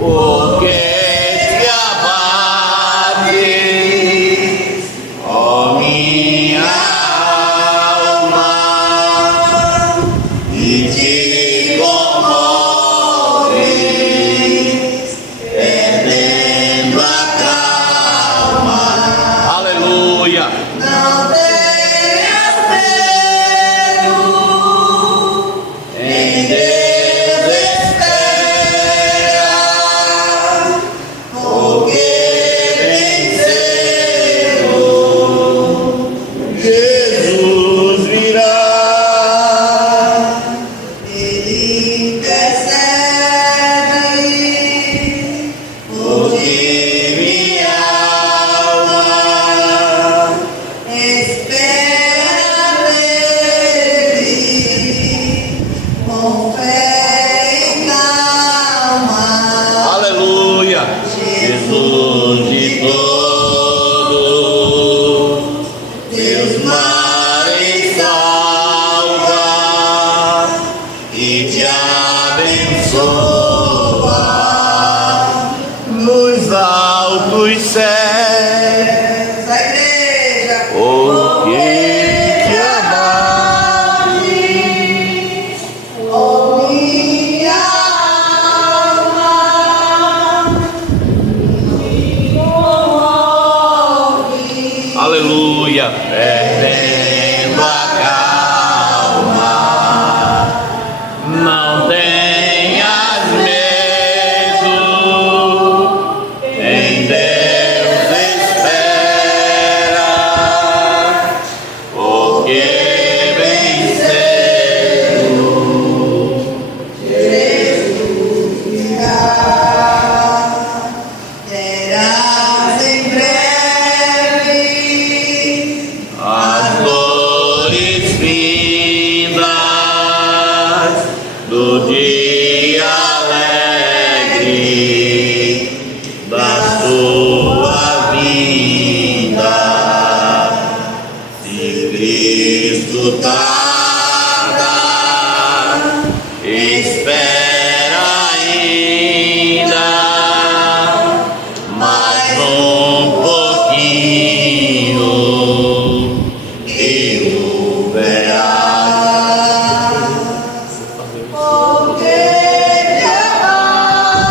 O que te abates, ó minha alma, e te comoves, perdendo a calma. Aleluia. Não tenhas medo, em Deus espera, porque venceu. Jesus virá. Ele intercede por minha alma. Espera nele, com fé e calma. Aleluia. Jesus de todos, Deus mais salva e te abençoa nos altos céus. A igreja, O que te amares, ó minha alma, me comove. Aleluia. Perdendo a calma, não tenhas medo, em Deus espera, porque venceu. Terás em breve As dores vindas do dia alegre da sua vinda. Se Cristo tarda, espera ainda mais um pouquinho e o verás. porque te amares,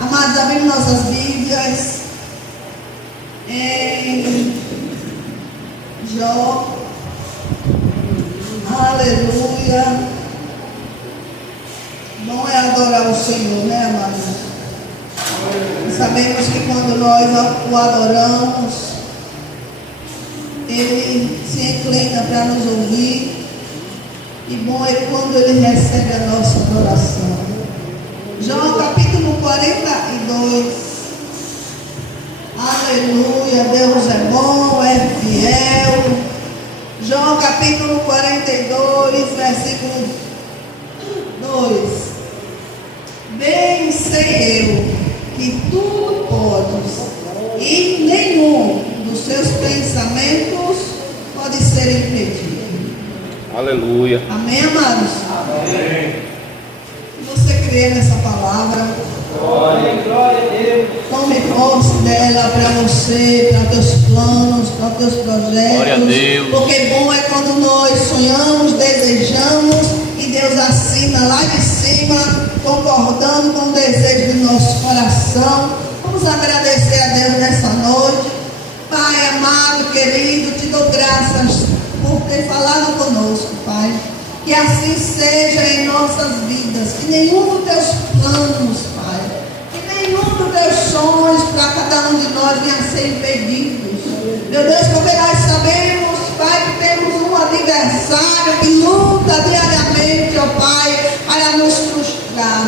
Amados, abrimos nossas Bíblias em Jó. Aleluia. Bom é adorar o Senhor, né, amados? Sabemos que quando nós o adoramos, Ele se inclina para nos ouvir. E bom é quando Ele recebe a nossa adoração. Jó capítulo 42. Aleluia, Deus é bom, é fiel. Jó capítulo 42, versículo 2. Bem sei eu que tudo podes, e nenhum dos seus pensamentos pode ser impedido. Aleluia. Amém, amados? Amém. Você crê nessa palavra? Glória a Deus. Tome posse dela para você, para teus planos, para teus projetos. Glória a Deus. Porque bom é quando nós sonhamos, desejamos e Deus assina lá de cima, concordando com o desejo do nosso coração. Vamos agradecer a Deus nessa noite. Pai amado, querido, te dou graças por ter falado conosco, Pai. Que assim seja em nossas vidas. Que nenhum dos teus planos, Pai, que nenhum dos teus sonhos para cada um de nós venha a ser impedidos. Meu Deus, porque nós sabemos, Pai, que temos um adversário que luta diariamente, ó Pai, para nos frustrar.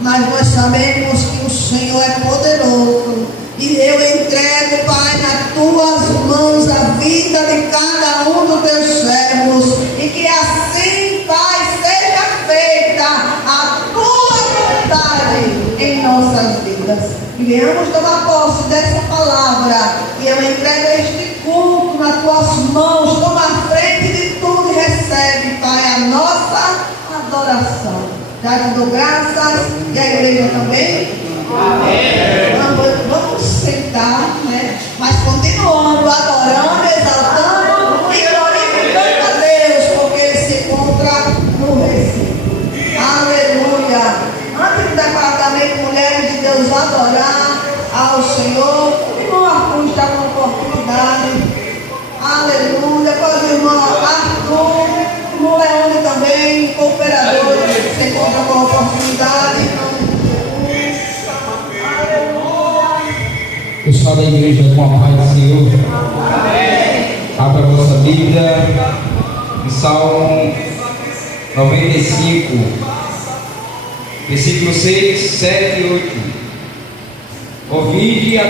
Mas nós sabemos que o Senhor é poderoso. E eu entrego, Pai, nas tuas mãos a vida de cada um dos teus servos. E que assim, Pai, seja feita a tua vontade em nossas vidas. E venhamos tomar posse dessa palavra. E eu entrego este culto nas tuas mãos. Toma a frente de tudo e recebe, Pai, a nossa adoração. Já te dou graças. E a igreja também. Amém. Vamos sentar, né? Mas continuando, adorando, exaltando e glorificando a Deus, porque Ele se encontra no Recife. Aleluia. Antes de departamento Mulheres de Deus adorar ao Senhor, o irmão Arthur está com oportunidade. Aleluia. Pode o irmão Arthur, o irmão Leone também, cooperador, se encontra com oportunidade. Pessoal da igreja, com a paz do Senhor. Amém. Abra a vossa Bíblia em Salmo 95, versículos 6, 7 e 8. Ouvide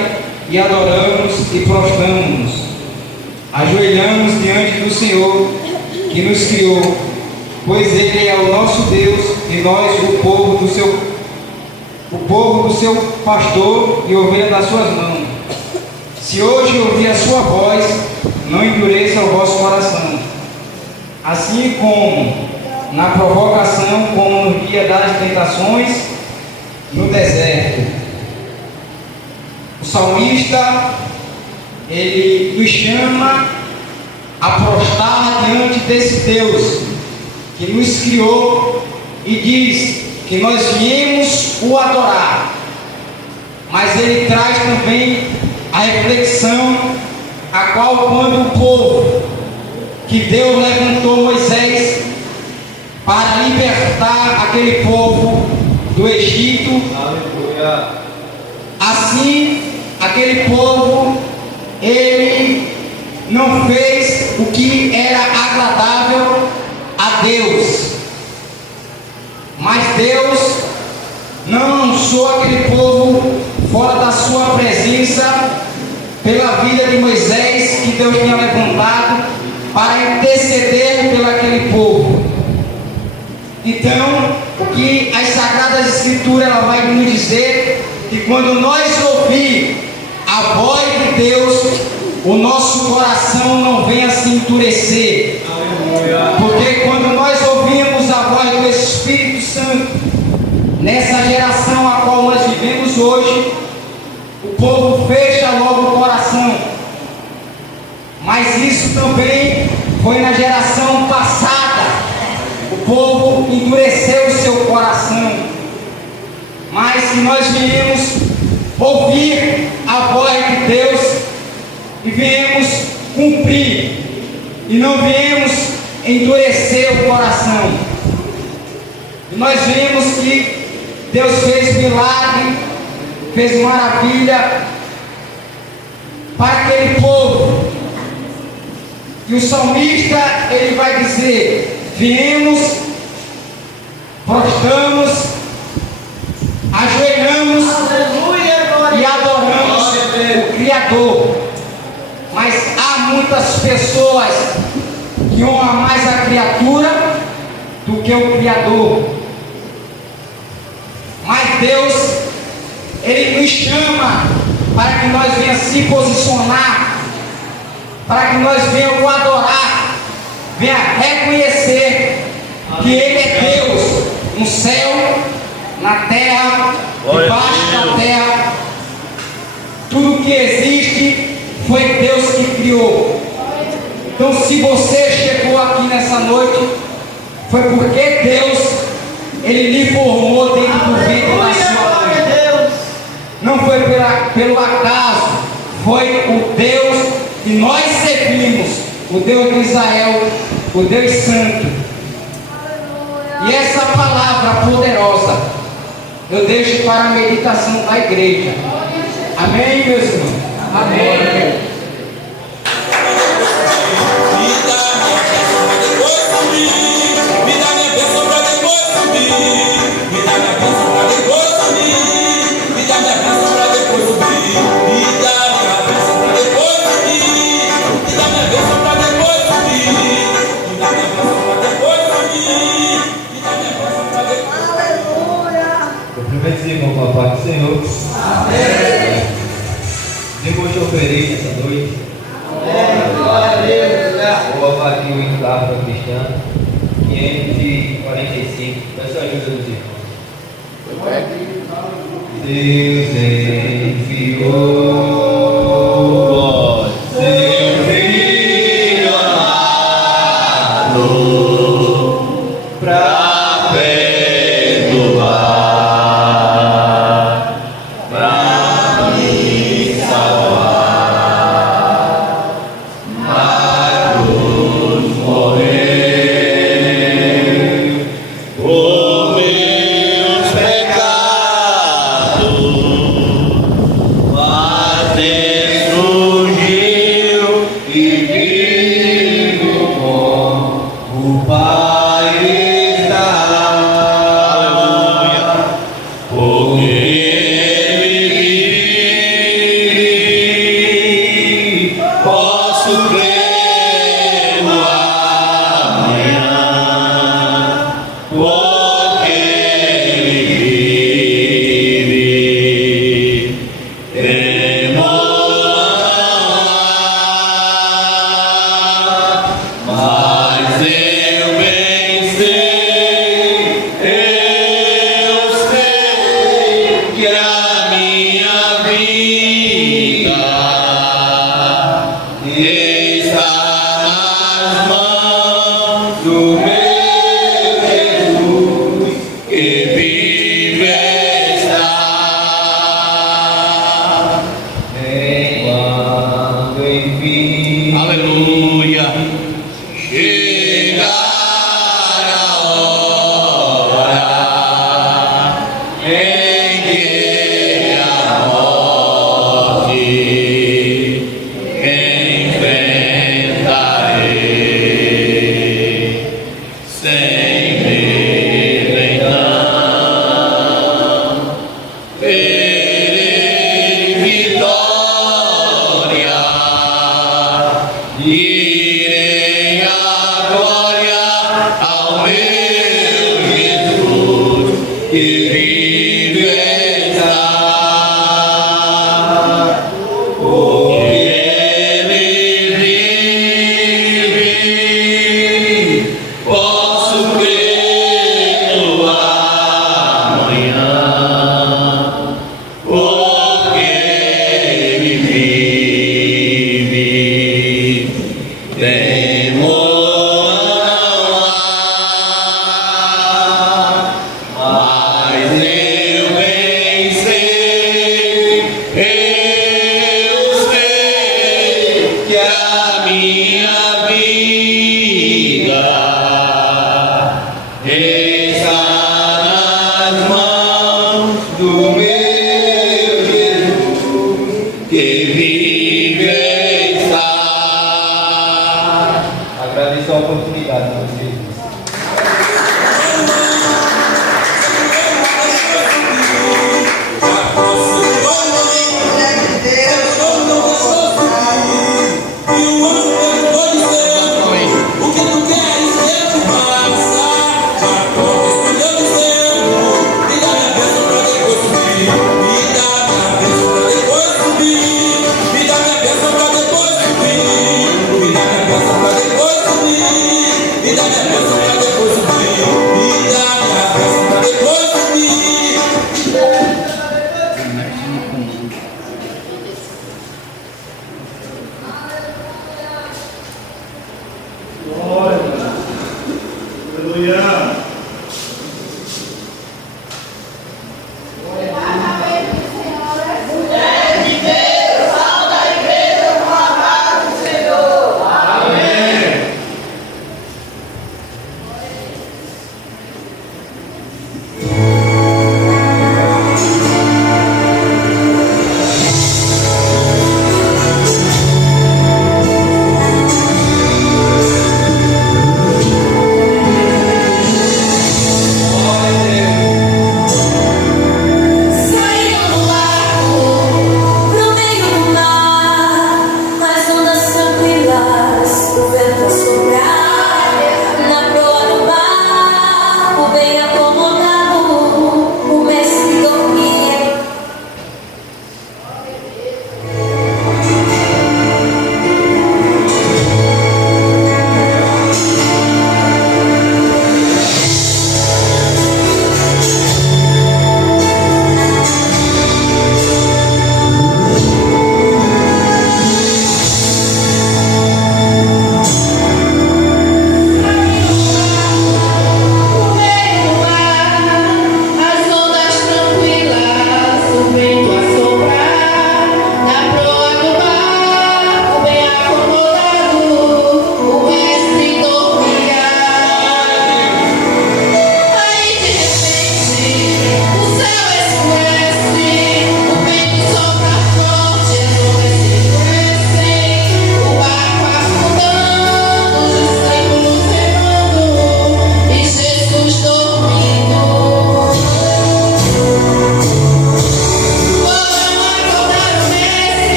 e adoramos e prostramos-nos, ajoelhamos diante do Senhor que nos criou, pois Ele é o nosso Deus e nós o povo do seu pastor e ovelha das suas mãos. Se hoje ouvir a sua voz, não endureça o vosso coração. Assim como na provocação, como no dia das tentações no deserto. O salmista, ele nos chama a prostrar diante desse Deus que nos criou e diz que nós viemos o adorar, mas ele traz também a reflexão, a qual quando o povo que Deus levantou Moisés para libertar aquele povo do Egito, aleluia, assim aquele povo, ele não fez o que era agradável a Deus. Mas Deus não lançou aquele povo fora da sua presença pela vida de Moisés, que Deus tinha levantado para interceder pelo aquele povo. Então, o que as Sagradas Escrituras ela vai nos dizer, que quando nós ouvir a voz de Deus, o nosso coração não venha se endurecer. Aleluia. Porque quando nós ouvimos a voz do Espírito Santo, nessa geração a qual nós vivemos hoje, o povo fecha logo o coração. Mas isso também foi na geração passada. O povo endureceu o seu coração. Mas mas que nós viemos ouvir a voz de Deus e viemos cumprir, e não viemos endurecer o coração. E nós vimos que Deus fez milagre, fez maravilha para aquele povo. E o salmista, ele vai dizer: viemos, prostramos, ajoelhamos e adoramos o Criador. Mas há muitas pessoas que honram mais a criatura do que o Criador. Mas Deus, Ele nos chama para que nós venhamos se posicionar, para que nós venhamos adorar, venha reconhecer que Ele é Deus no céu, na terra, debaixo da terra. Tudo que existe foi Deus que criou. Então, se você chegou aqui nessa noite, foi porque Deus, Ele lhe formou dentro do ventre da sua mãe. Não foi pelo acaso, foi o Deus que nós servimos, o Deus de Israel, o Deus Santo. E essa palavra poderosa eu deixo para a meditação da igreja. Amém, meus irmãos? Amém. Irmão, com a paz do Senhor. Amém. Depois eu oferei essa noite. Amém. Glória a Deus. Vou levar aqui o encargo cristão 545. Peço a ajuda dos irmãos. Deus enviou seu Filho amado para perdoar. Mas eu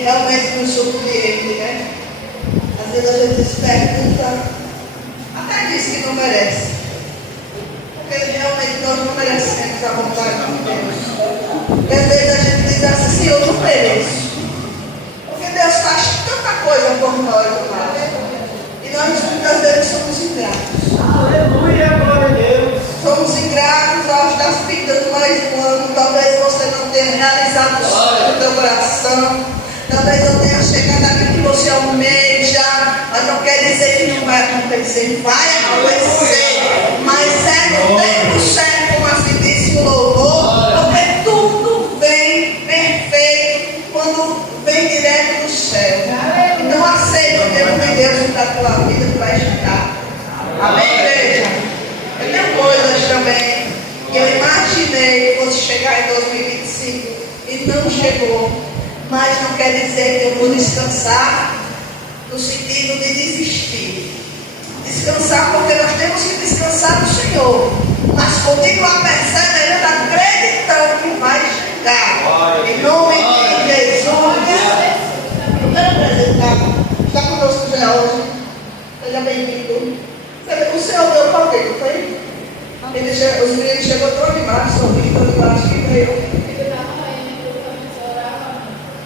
que realmente nos surpreende, né? Às vezes a gente se pergunta, até diz que não merece. Porque realmente nós não merecemos a vontade de Deus. E às vezes a gente diz assim, Senhor, eu não mereço. Porque Deus faz tanta coisa por nós, e nós muitas vezes somos ingratos. Aleluia, glória a Deus. Somos ingratos aos das vidas do mais um ano. Talvez você não tenha realizado o sonho do teu coração. Talvez não tenha chegado aquilo que você almeja. Mas não quer dizer que não vai acontecer. Vai acontecer. Mas é no tempo certo, como assim disse o louvor. Porque tudo vem perfeito quando vem direto do céu. Então aceita o tempo de Deus para a tua vida que vai chegar. Amém, igreja? Eu tenho coisas também que eu imaginei que fosse chegar em 2025 e não chegou. Mas não quer dizer que eu vou descansar no sentido de desistir. Descansar porque nós temos que descansar no Senhor. Mas continuar perseverando, acreditando que vai chegar. Em nome de Jesus. Eu quero apresentar. Está conosco já hoje. Seja bem-vindo. O Senhor deu para alguém, não foi? Os meninos chegou tão animados, sorrindo, eu acho que veio.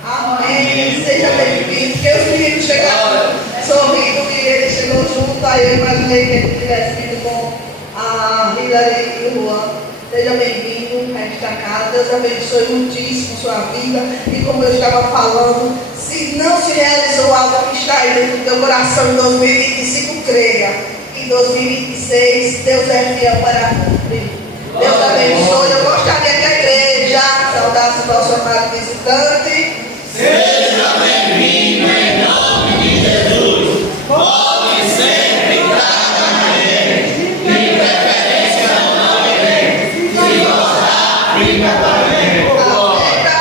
Amém. Seja bem-vindo. Porque os meninos chegaram sorrindo e ele chegou junto. Aí eu imaginei que ele tivesse vindo com a Hilary e o Juan. Seja bem-vindo a esta casa. Deus abençoe muitíssimo sua vida. E como eu estava falando, se não se realizou algo que está aí dentro do teu coração em 2025, creia. Em 2026, Deus é fiel para cumprir. Deus abençoe. Eu gostaria que a igreja saudasse o nosso amado visitante. Seja bem-vindo em nome de Jesus. Pode sempre estar na gente. Tem preferência ou não tem. Se gostar, fica também.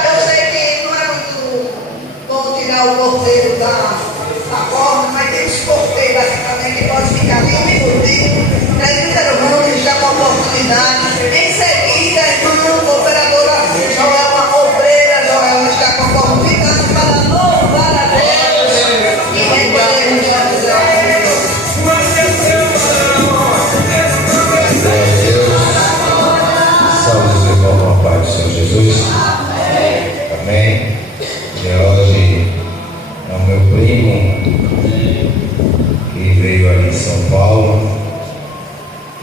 Eu sei que não é muito bom tirar o porteiro da porta, mas tem os porteiros aqui também que podem ficar ali um minutinho. Presbítero Ramos já com a oportunidade. Em seguida, irmã operadora Joel, uma obreira Joel, está com a oportunidade para louvar a Deus e recolher os olhos. Salve os irmãos com a paz do Senhor Jesus. Amém. E hoje é o meu primo que veio ali em São Paulo.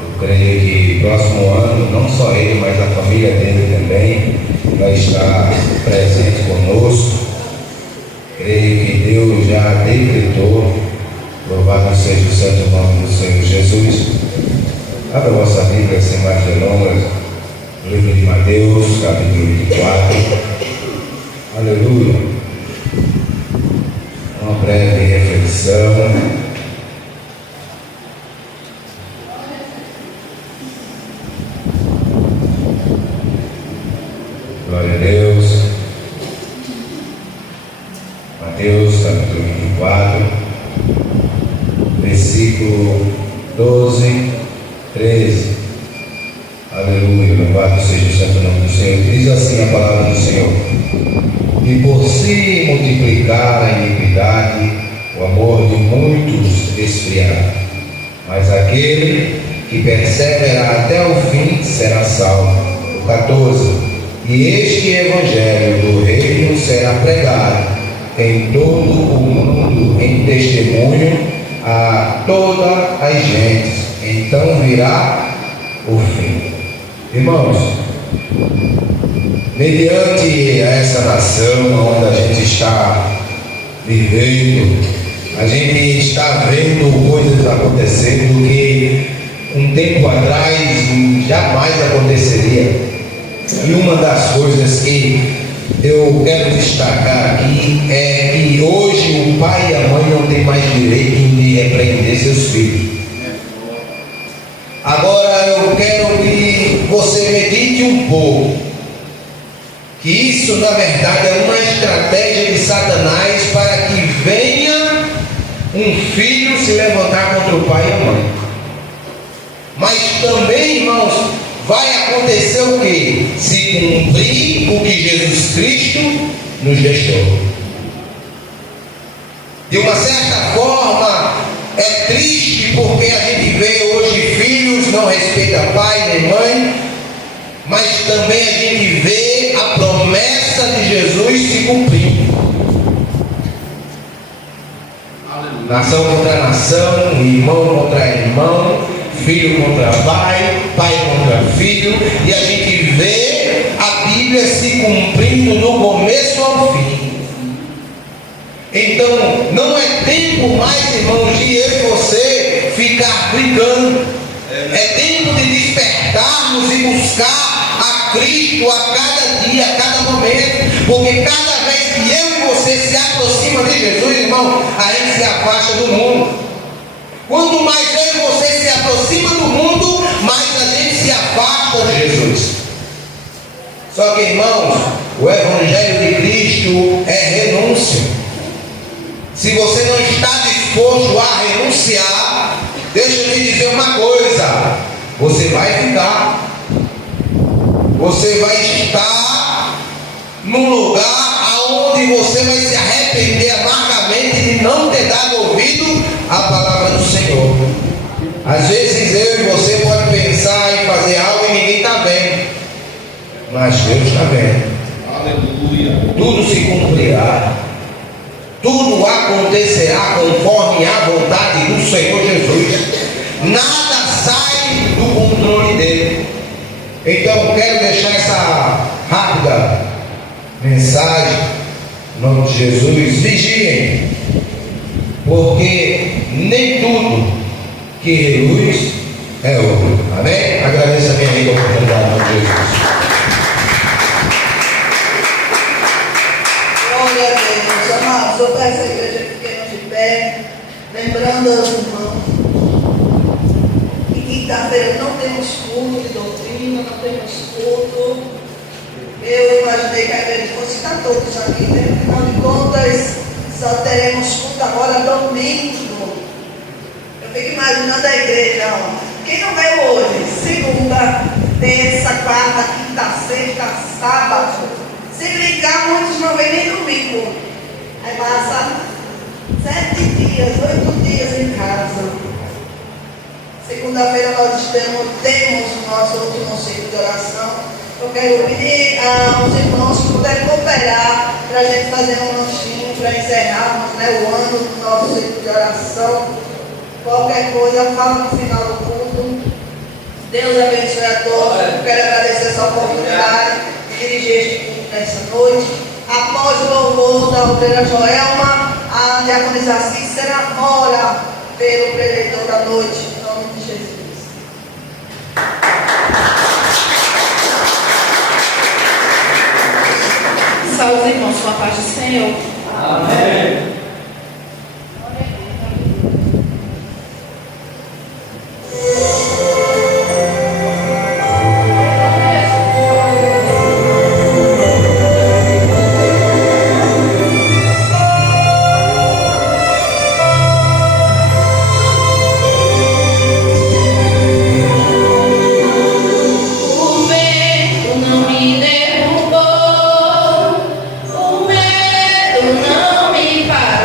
Eu creio que próximo ano, não só ele, mas a família dele também vai estar presente conosco. Creio que Deus já decretou. Louvado seja o santo nome do Senhor Jesus. Abra a vossa Bíblia sem mais delongas. Livro de Mateus, capítulo 24. Aleluia. Uma breve reflexão. Glória a Deus. Mateus, capítulo 24, versículo 12, 13. Aleluia, louvado seja o santo nome do Senhor. Diz assim a palavra do Senhor: e por se multiplicar a iniquidade, o amor de muitos esfriará, mas aquele que perseverar até o fim será salvo. O 14: e este evangelho do reino será pregado em todo o mundo em testemunho a todas as gentes, então virá o fim. Irmãos, mediante essa nação onde a gente está vivendo, a gente está vendo coisas acontecendo que um tempo atrás jamais aconteceria. E uma das coisas que eu quero destacar aqui é que hoje o pai e a mãe não têm mais direito de repreender seus filhos. Agora eu quero que você medite um pouco, que isso na verdade é uma estratégia de Satanás para que venha um filho se levantar contra o pai e a mãe. Mas também, irmãos, vai acontecer o que? Se cumprir o que Jesus Cristo nos deixou. De uma certa forma, é triste porque a gente vê hoje filhos não respeitam pai nem mãe, mas também a gente vê a promessa de Jesus se cumprindo. Nação contra nação, irmão contra irmão, filho contra pai, pai contra filho, e a gente vê a Bíblia se cumprindo do começo ao fim. Então, não é tempo mais, irmãos, de eu e você ficar brigando. É tempo de despertarmos e buscar a Cristo a cada dia, a cada momento, porque cada vez que eu e você se aproxima de Jesus, irmão, a gente se afasta do mundo. Quanto mais eu e você se aproxima do mundo, mais a gente se afasta de Jesus. Só que, irmãos, o Evangelho de Cristo é renúncia. Se você não está disposto a renunciar, deixa eu te dizer uma coisa: você vai ficar. Você vai estar num lugar onde você vai se arrepender amargamente de não ter dado ouvido à palavra do Senhor. Às vezes eu e você pode pensar em fazer algo e ninguém está vendo, mas Deus está vendo. Aleluia. Tudo se cumprirá. Tudo acontecerá conforme a vontade do Senhor Jesus. Nada sai do controle dele. Então quero deixar essa rápida mensagem em nome de Jesus. Vigiem, porque nem tudo que reluz é ouro. Amém? Agradeço a minha amiga oportunidade em nome de Jesus. Glória a Deus. Amados, eu peço a igreja pequena de pé, lembrando aos irmãos que quinta-feira não temos culto de doutrina, não temos culto. Eu imaginei que a igreja fosse estar todos aqui, né? Afinal de contas, só teremos culto agora domingo. Eu fico imaginando a igreja, ó. Quem não veio hoje? Segunda, terça, quarta, quinta, sexta, sábado. Se brincar, muitos não vêm nem domingo. Aí passa 7 dias, 8 dias em casa. Segunda-feira nós temos o nosso último ciclo de oração. Eu quero pedir aos irmãos que puderem cooperar para a gente fazer um lanchinho para encerrarmos, né, o ano do nosso ciclo de oração. Qualquer coisa, fala no final do culto. Deus abençoe a todos. Eu quero agradecer essa oportunidade de dirigir este culto nessa noite. Após o louvor da obreira Joelma, a diaconisa Cícera ora pelo preletor da noite, em nome de Jesus. Salve, irmãos, com a paz do Senhor. Amém. O vento não me derrubou, o medo não me parou.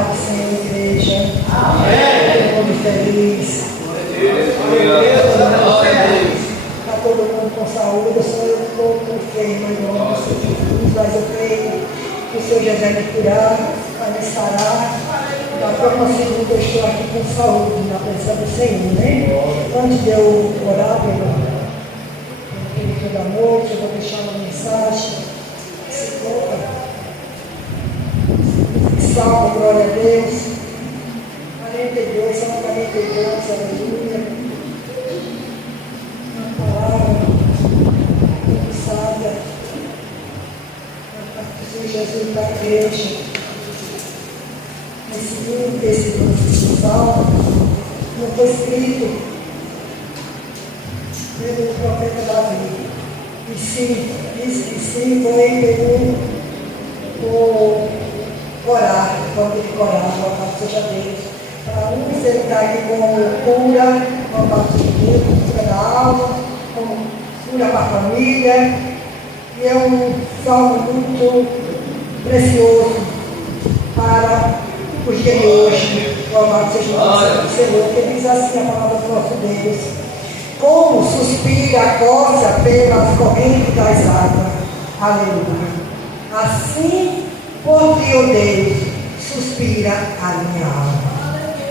paz do Senhor, igreja. Amém. Todo feliz. Está todo mundo com saúde. Eu sou todo enfermo, em nome do Senhor Jesus. Mas eu creio que o Senhor já vai me curar, vai me sarar. Da próxima segunda eu estou aqui com saúde, na presença do Senhor, né? Antes de eu orar pelo querido da noite, eu vou deixar uma mensagem. Salve, glória a Deus. 42, Salmo 42, aleluia. Uma palavra muito sábia. O Senhor Jesus da igreja. Esse salmo não foi escrito pelo profeta Davi. E sim, diz que sim, foi pelo orar, quando ele orar, louvado seja Deus. Para uns ele está aqui com cura, louvado seja Deus, cura da alma, cura para a família. E é um salmo muito precioso para os dias de hoje. Louvado seja o Senhor, que diz assim a palavra do nosso Deus. Como suspira a costa pelas correntes das águas. Aleluia. Assim, por ti, ó Deus, suspira a minha alma.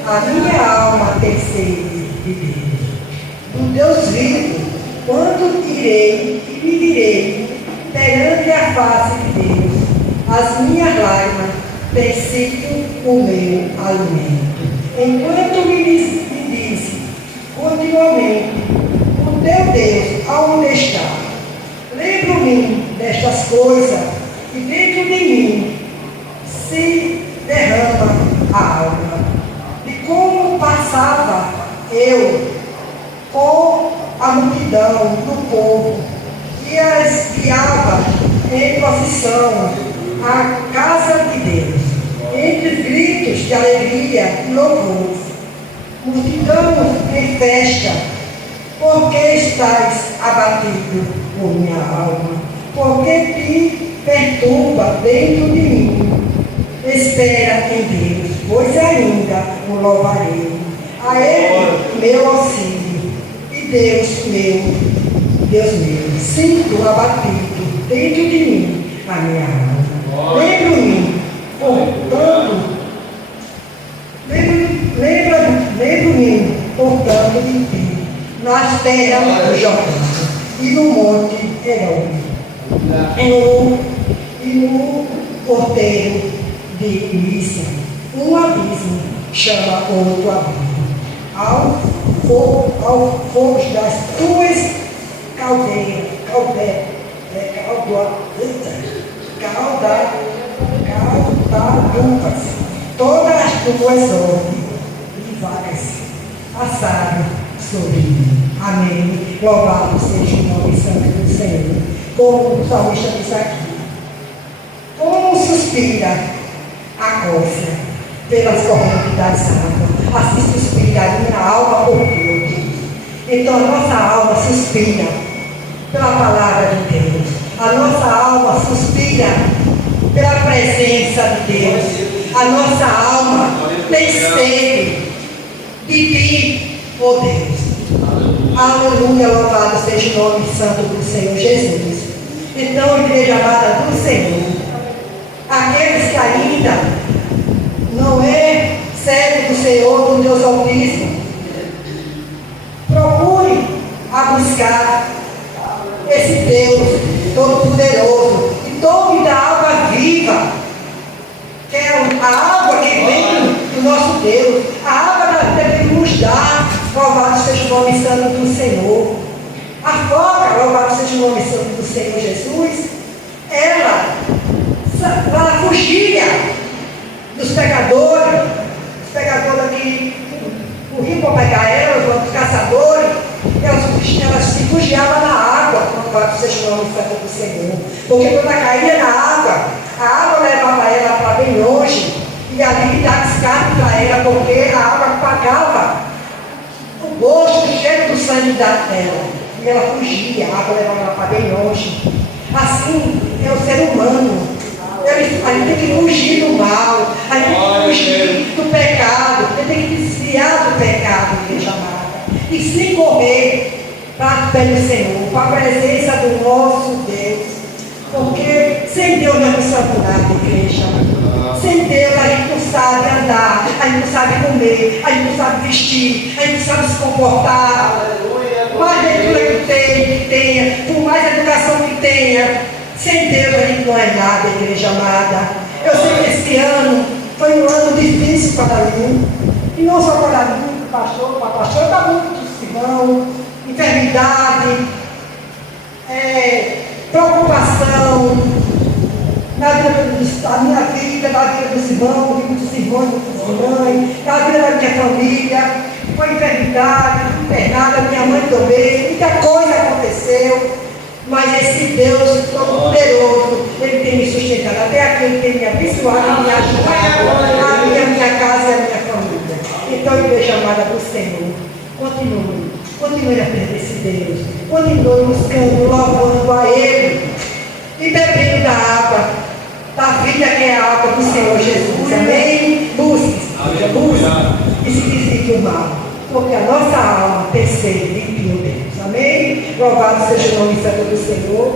A minha alma tem sede de Deus. Do Deus vivo, quando irei e me direi perante a face de Deus, as minhas lágrimas têm sido o meu alimento. Enquanto me disse continuamente, o teu Deus, aonde está? Lembro-me destas coisas e dentro de mim se derrama a alma. De como passava eu com a multidão do povo e as guiava em procissão à casa de Deus, entre gritos de alegria e louvor. Multidão em festa, porque estás abatido por minha alma, porque te perturba dentro de mim. Espera em Deus, pois ainda o louvarei. A Ele meu auxílio, e Deus meu, sinto abatido dentro de mim a minha alma. Lembro-me, portanto, lembro-me, portanto, de ti, nas terras do Jordão e no monte Hermon, e no porteiro de Mísia, um abismo chama outro abismo. Ao fogo das tuas caldeiras, caldadupas, todas as tuas ordens e vagas passaram sobre mim. Amém. Louvado seja o nome santo do Senhor. Como o salmista diz aqui, como suspira a costa pelas correntes das águas, assim suspira a minha alma por Deus. Então a nossa alma suspira pela palavra de Deus. A nossa alma suspira pela presença de Deus. A nossa alma tem sede de ti, ó Deus. Aleluia, louvado seja o nome santo do Senhor Jesus. Então, igreja amada do Senhor, aqueles que ainda não é servo do Senhor, do Deus Altíssimo, procure a buscar esse Deus Todo-Poderoso e tome da água viva, que é a água que vem do nosso Deus, a água que nos dá. Louvado seja o nome santo do Senhor. A foca, louvado seja o nome santo do Senhor Jesus, ela fugia dos pegadores que corriam para pegar ela, os caçadores, elas se refugiavam na água. Louvado seja o nome santo do Senhor. Porque quando ela caía na água, a água levava ela para bem longe e ali dava escape para ela, porque a água apagava o gosto, o cheiro do sangue dela. E ela fugia, a água levava ela para bem longe. Assim é o ser humano. A gente tem que fugir do mal, a gente tem que fugir para o Senhor, para a presença do nosso Deus. Porque sem Deus não é possível nada, igreja. Sem Deus a gente não sabe andar, a gente não sabe comer, a gente não sabe vestir, a gente não sabe se comportar. Por mais leitura que tenha, por mais educação que tenha, sem Deus a gente não é nada, igreja amada. Eu sei que esse ano foi um ano difícil para mim. E não só para mim, para o pastor, para muitos irmãos, enfermidade, preocupação na minha vida, na vida dos irmãos, dos irmãos, das irmãs, na vida da minha família. Foi enfermidade, internada, minha mãe também, muita coisa aconteceu. Mas esse Deus todo-poderoso, Ele tem me sustentado até aqui, Ele tem me abençoado e me ajudado, a minha casa e a minha família. Então, igreja amada do Senhor, continue a perder esse Deus, continue buscando, louvando a Ele e bebendo da água, da vida que é a água do Senhor Jesus. Amém? Busque e se desligue do mal, porque a nossa alma tem sede de Deus. Amém? Louvado seja o nome santo do Senhor.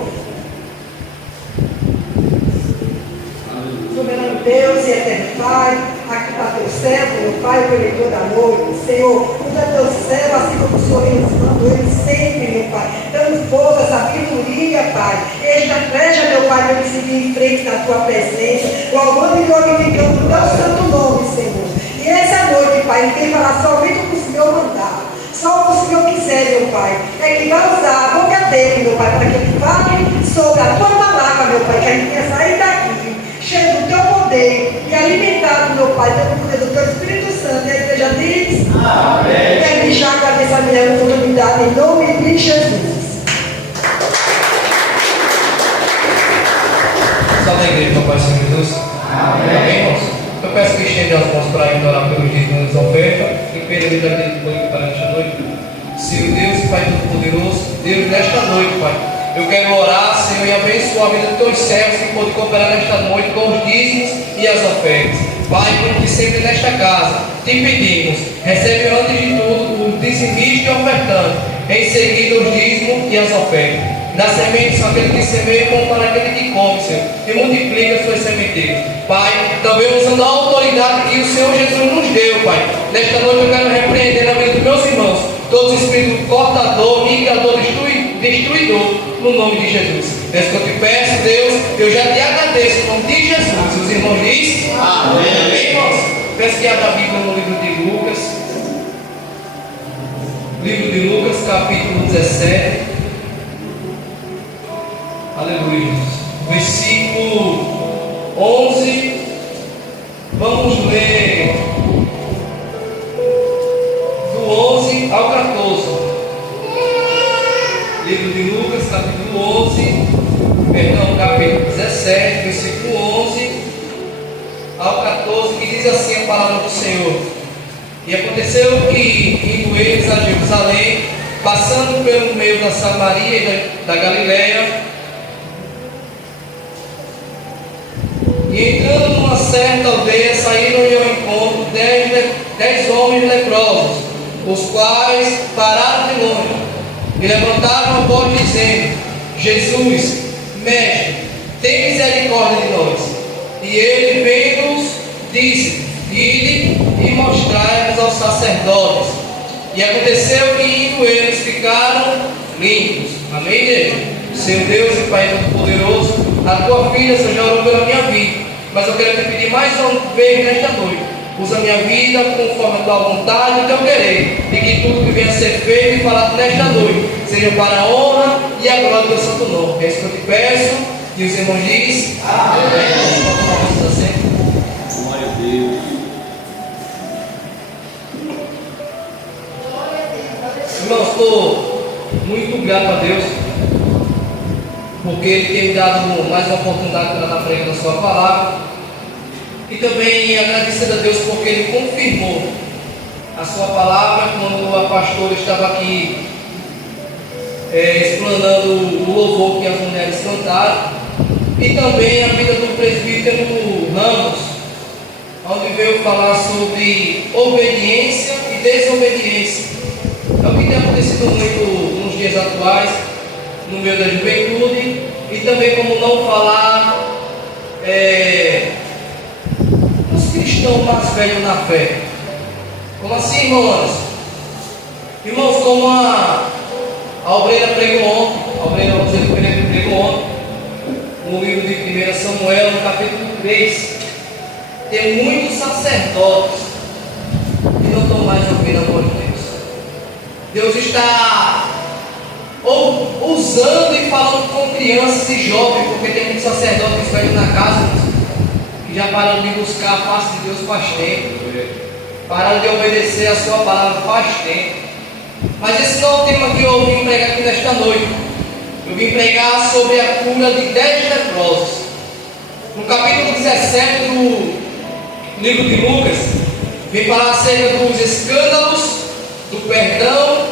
Soberano Deus e eterno Pai, aqui está teu servo, meu Pai, o eleitor da noite. Senhor, usa teu servo assim como o Senhor ensinando ele sempre, meu Pai. Dando força, sabedoria, Pai. Estratégia, meu Pai, para ele seguir em frente na tua presença. Louvando e glorificando o teu santo nome, Senhor. E essa noite, Pai, ele tem que falar somente o que o Senhor mandar. Só o que o Senhor quiser, meu Pai. É que vai usar a boca dele, meu Pai, para que ele fale sobre a tua palavra, meu Pai, que a gente quer sair daqui, cheio do teu poder e alimentado, meu Pai, pelo poder do teu Espírito Santo. E a igreja diz: amém. Quero já agradecer a minha oportunidade em nome de Jesus. Salve a igreja, Papai Senhor Jesus. Amém, irmãos? Eu peço que estenda as mãos para ignorar pelos dízimos da oferta e pela vida daquele que foi para esta noite. Senhor Deus, Pai Todo-Poderoso, Deus, nesta noite, Pai, eu quero orar, Senhor, e abençoar a vida dos teus servos que podem cooperar nesta noite com os dízimos e as ofertas. Pai, como que sempre nesta casa, te pedimos, recebe antes de tudo o dizimista e ofertante, em seguida os dízimos e as ofertas. Da semente são aquele que semeia como para aquele que come, Senhor, e multiplica suas sementeiras. Pai, também usando a autoridade que o Senhor Jesus nos deu, Pai. Nesta noite eu quero repreender na vida dos meus irmãos todo espírito cortador, migrador, destruidor, no nome de Jesus. É isso que eu te peço, Deus, eu já te agradeço em nome de Jesus. Os irmãos dizem amém. Amém, irmãos? Peço que abra a Bíblia no livro de Lucas. Livro de Lucas, capítulo 17. Aleluia. Versículo 11. Vamos ler do 11 ao 14. Livro de Lucas, capítulo 11. Perdão, capítulo 17, versículo 11 ao 14, que diz assim a palavra do Senhor. E aconteceu que, indo eles a Jerusalém, passando pelo meio da Samaria e da Galileia, e entrando numa certa aldeia, saíram-lhe ao encontro 10 homens leprosos, os quais pararam de longe e levantaram a voz dizendo: Jesus, Mestre, tem misericórdia de nós. E ele, vendo-os, disse: Ide e mostrai-vos aos sacerdotes. E aconteceu que, indo eles, ficaram limpos. Amém, igreja? Senhor Deus e Pai Todo-Poderoso, a tua filha, Senhor, já orou pela minha vida, mas eu quero te pedir mais uma vez nesta noite: usa a minha vida conforme a tua vontade e o teu querer, e que tudo que venha a ser feito e falado nesta noite seja para a honra e a glória do teu santo nome. É isso que eu te peço. E os irmãos dizem amém. Glória a Deus. Irmãos, estou muito grato a Deus, porque Ele tem me dado mais uma oportunidade para estar pregando a sua palavra. E também agradecer a Deus porque Ele confirmou a sua palavra quando a pastora estava aqui explanando o louvor que as mulheres cantaram. E também a vida do presbítero Ramos, onde veio falar sobre obediência e desobediência. É o que tem acontecido muito nos dias dias atuais, no meio da juventude, e também como não falar dos cristãos mais velhos na fé. Como assim, irmãos? Irmãos, como a obreira pregou ontem, a obreira Roseli pregou ontem, no livro de 1 Samuel, no capítulo 3, tem muitos sacerdotes que não estão mais ouvindo a voz de Deus. Deus está usando e falando com crianças e jovens, porque tem muitos sacerdotes velhos na casa que já pararam de buscar a face de Deus faz tempo, pararam de obedecer a sua palavra faz tempo. Mas esse não é o tema que eu vim pregar aqui nesta noite. Eu vim pregar sobre a cura de 10 leprosos. No capítulo 17 do livro de Lucas, vem falar acerca dos escândalos, do perdão,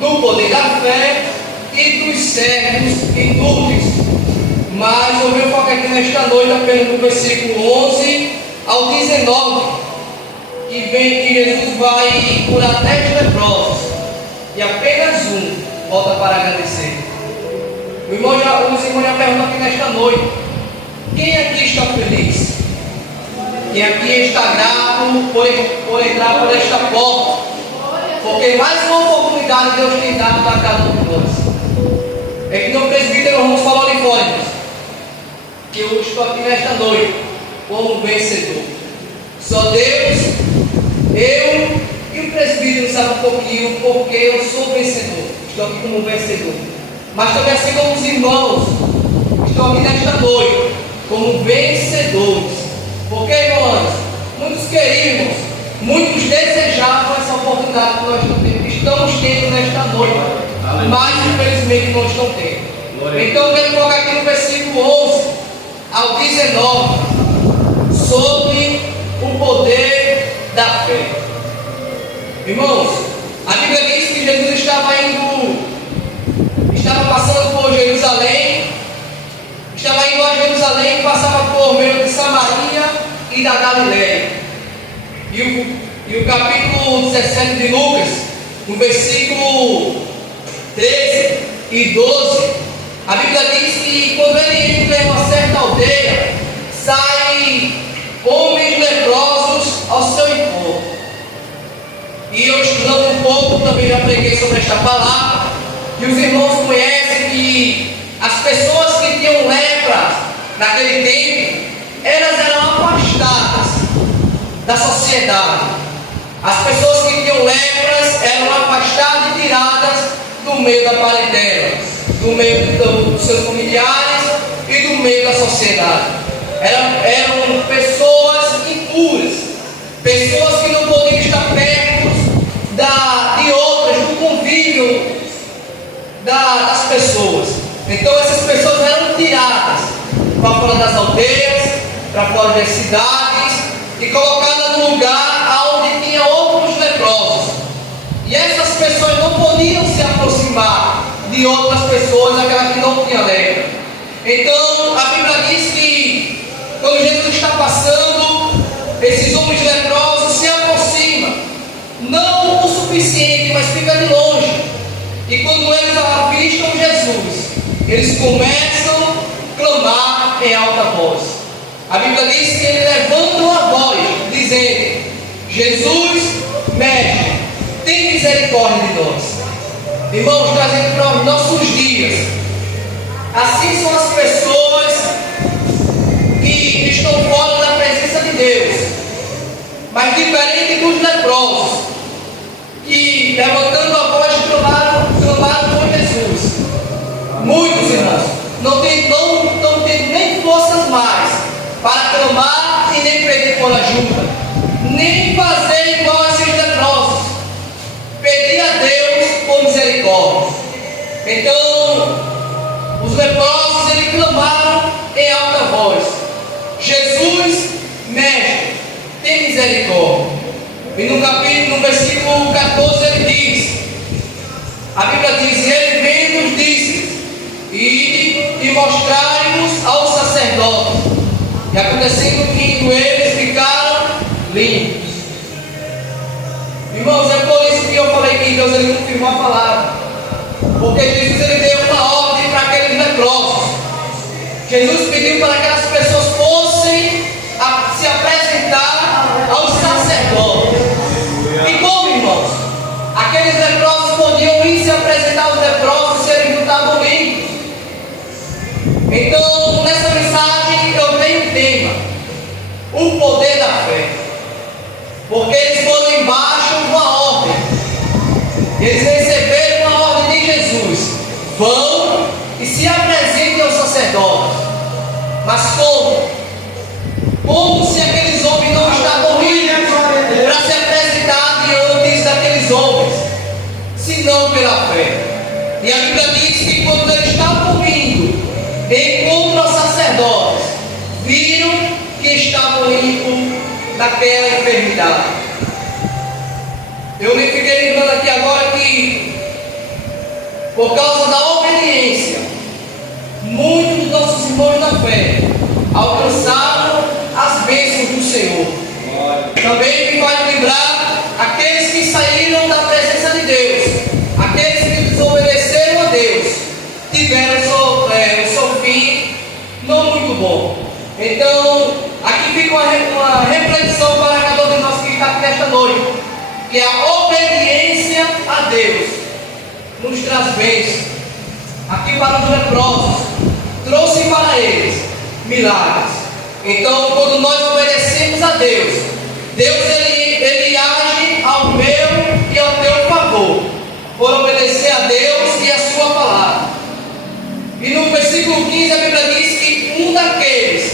do poder da fé e dos servos inúteis. Mas eu venho focar aqui nesta noite apenas do versículo 11 ao 19, que vem que Jesus vai curar 10 leprosos e apenas um volta para agradecer. Os irmãos já perguntam aqui nesta noite: quem aqui está feliz? Quem aqui está grato por entrar por esta porta? Porque mais uma oportunidade Deus tem dado a cada um de nós. É que no presbítero vamos falar ali fora, que eu estou aqui nesta noite como vencedor. Só Deus, eu e o presbítero sabe um pouquinho porque eu sou vencedor. Estou aqui como vencedor. Mas também assim como os irmãos, estou aqui nesta noite como vencedores. Porque, irmãos, muitos queríamos, muitos desejavam essa oportunidade que nós estamos tendo nesta noite, mas infelizmente não estão tendo. Então eu quero colocar aqui no versículo 11 ao 19 sobre o poder da fé. Irmãos, a Bíblia diz que Jesus estava passando por Jerusalém, estava indo a Jerusalém, passava por meio de Samaria e da Galileia. E o capítulo 17 de Lucas, no versículo 13 e 12, a Bíblia diz que quando ele entra em uma certa aldeia, saem homens leprosos ao seu encontro. E eu estudando um pouco, também já preguei sobre esta palavra, e os irmãos conhecem que as pessoas que tinham lepra naquele tempo, elas eram afastadas da sociedade. As pessoas que tinham lepras eram afastadas e tiradas do meio da parentela, do meio dos seus familiares e do meio da sociedade. Eram pessoas impuras, pessoas que não podiam estar perto de outras, do convívio das pessoas. Então essas pessoas eram tiradas para fora das aldeias, para fora das cidades e colocadas no lugar onde tinha outros leprosos. E essas pessoas não podiam se aproximar de outras pessoas, aquelas que não tinham lepra. Então a Bíblia diz que quando Jesus está passando, esses homens leprosos se aproximam, não o suficiente, mas fica de longe. E quando eles avistam Jesus, eles começam a clamar em alta voz. A Bíblia diz que eles levantam a voz, dizendo: Jesus, Mestre, tem misericórdia de nós. Irmãos, trazendo para os nossos dias, assim são as pessoas que estão fora da presença de Deus, mas diferente dos leprosos, que levantando a voz clamaram por Jesus. Muitos irmãos não têm nem forças mais para clamar e nem pedir por ajuda, nem fazer igual a esses leprosos, pedir a Deus por misericórdia. Então os leprosos eles clamaram em alta voz: Jesus, Mestre, tem misericórdia. E no versículo 14 ele diz, a Bíblia diz: ele vendo disse: ide e mostrai-vos aos sacerdotes. E acontecendo que eles ficaram limpos. Irmãos, é por isso que eu falei que Deus ele confirmou a palavra. Porque Jesus ele deu uma ordem para aqueles leprosos. Jesus pediu para que aquelas pessoas fossem se apresentar aos sacerdotes. E como, irmãos? Aqueles leprosos podiam ir se apresentar aos leprosos se eles não estavam limpos. Então, nessa mensagem eu tenho um tema: o poder da fé. Porque eles foram embaixo de uma ordem. Eles receberam uma ordem de Jesus: vão e se apresentem aos sacerdotes. Mas como? Como se aqueles homens não estavam livres para se apresentar diante daqueles homens, senão pela fé. E a Bíblia diz que quando eles estavam vindo encontro aos sacerdotes, viram que estavam limpos daquela enfermidade. Eu me fiquei lembrando aqui agora que, por causa da obediência, muitos dos nossos irmãos da fé alcançaram as bênçãos do Senhor. Também me faz lembrar aqueles que saíram da presença de Deus, aqueles que desobedeceram a Deus, tiveram o seu fim não muito bom. Então, aqui fica uma reflexão para cada um de nós que está aqui nesta noite, que a obediência a Deus nos traz bênçãos. Aqui para os leprosos, trouxe para eles milagres. Então, quando nós obedecemos a Deus, Deus ele age ao meu e ao teu favor, por obedecer a Deus e a sua palavra. E no versículo 15 a Bíblia diz que um daqueles,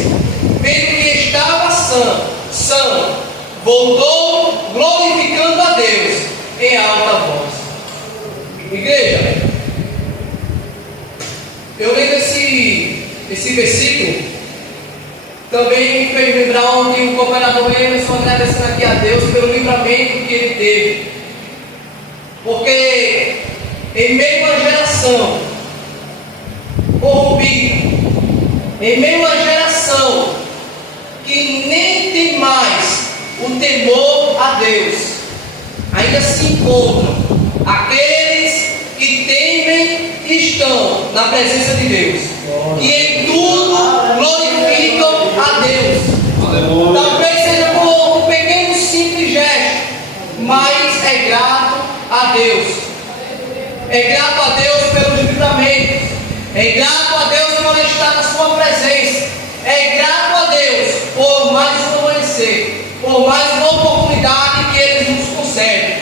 vendo que estava são, voltou glorificando a Deus em alta voz. Igreja, eu lendo esse versículo, também me fez lembrar onde o governador Emerson agradecendo aqui a Deus pelo livramento que ele teve. Porque em meio à geração corrompida, em meio à geração que nem tem mais o temor a Deus, ainda se encontram aqueles que temem e estão na presença de Deus, e em tudo glorificam a Deus. Talvez seja por um pequeno simples gesto, mas é grato a Deus. É grato a Deus pelos livramentos. É grato a Deus por estar na sua presença. É grato a Deus por mais um amanhecer, por mais uma oportunidade que Ele nos concede.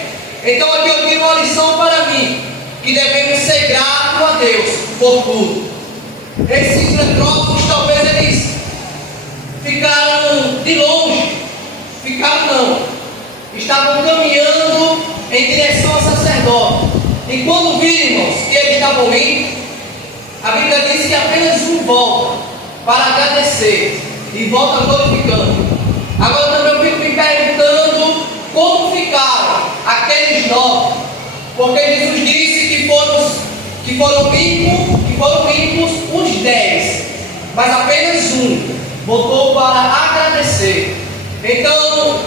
Então aqui eu tenho uma lição para mim, que devemos ser gratos a Deus por tudo. Esses leprosos talvez eles ficaram de longe, estavam caminhando em direção ao sacerdote. E quando viram que eles estavam limpos, a Bíblia diz que apenas um volta para agradecer e volta glorificando. Agora também eu fico me perguntando como ficaram aqueles 9, porque Jesus disse que foram limpos os 10, mas apenas um voltou para agradecer. Então,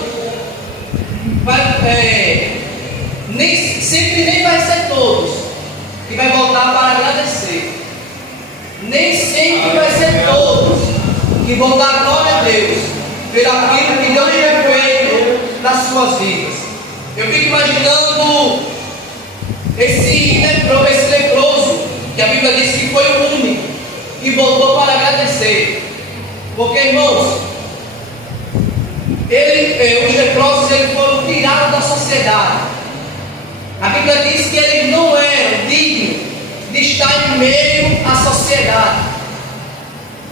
nem vai ser todos que vai voltar para agradecer. Nem sempre vai ser todos que vão dar glória a Deus pelo aquilo que Deus tem feito nas suas vidas. Eu fico imaginando esse leproso, que a Bíblia diz que foi o único que voltou para agradecer. Porque, irmãos, os leprosos eles foram tirados da sociedade. A Bíblia diz que eles não eram dignos de estar em meio à sociedade.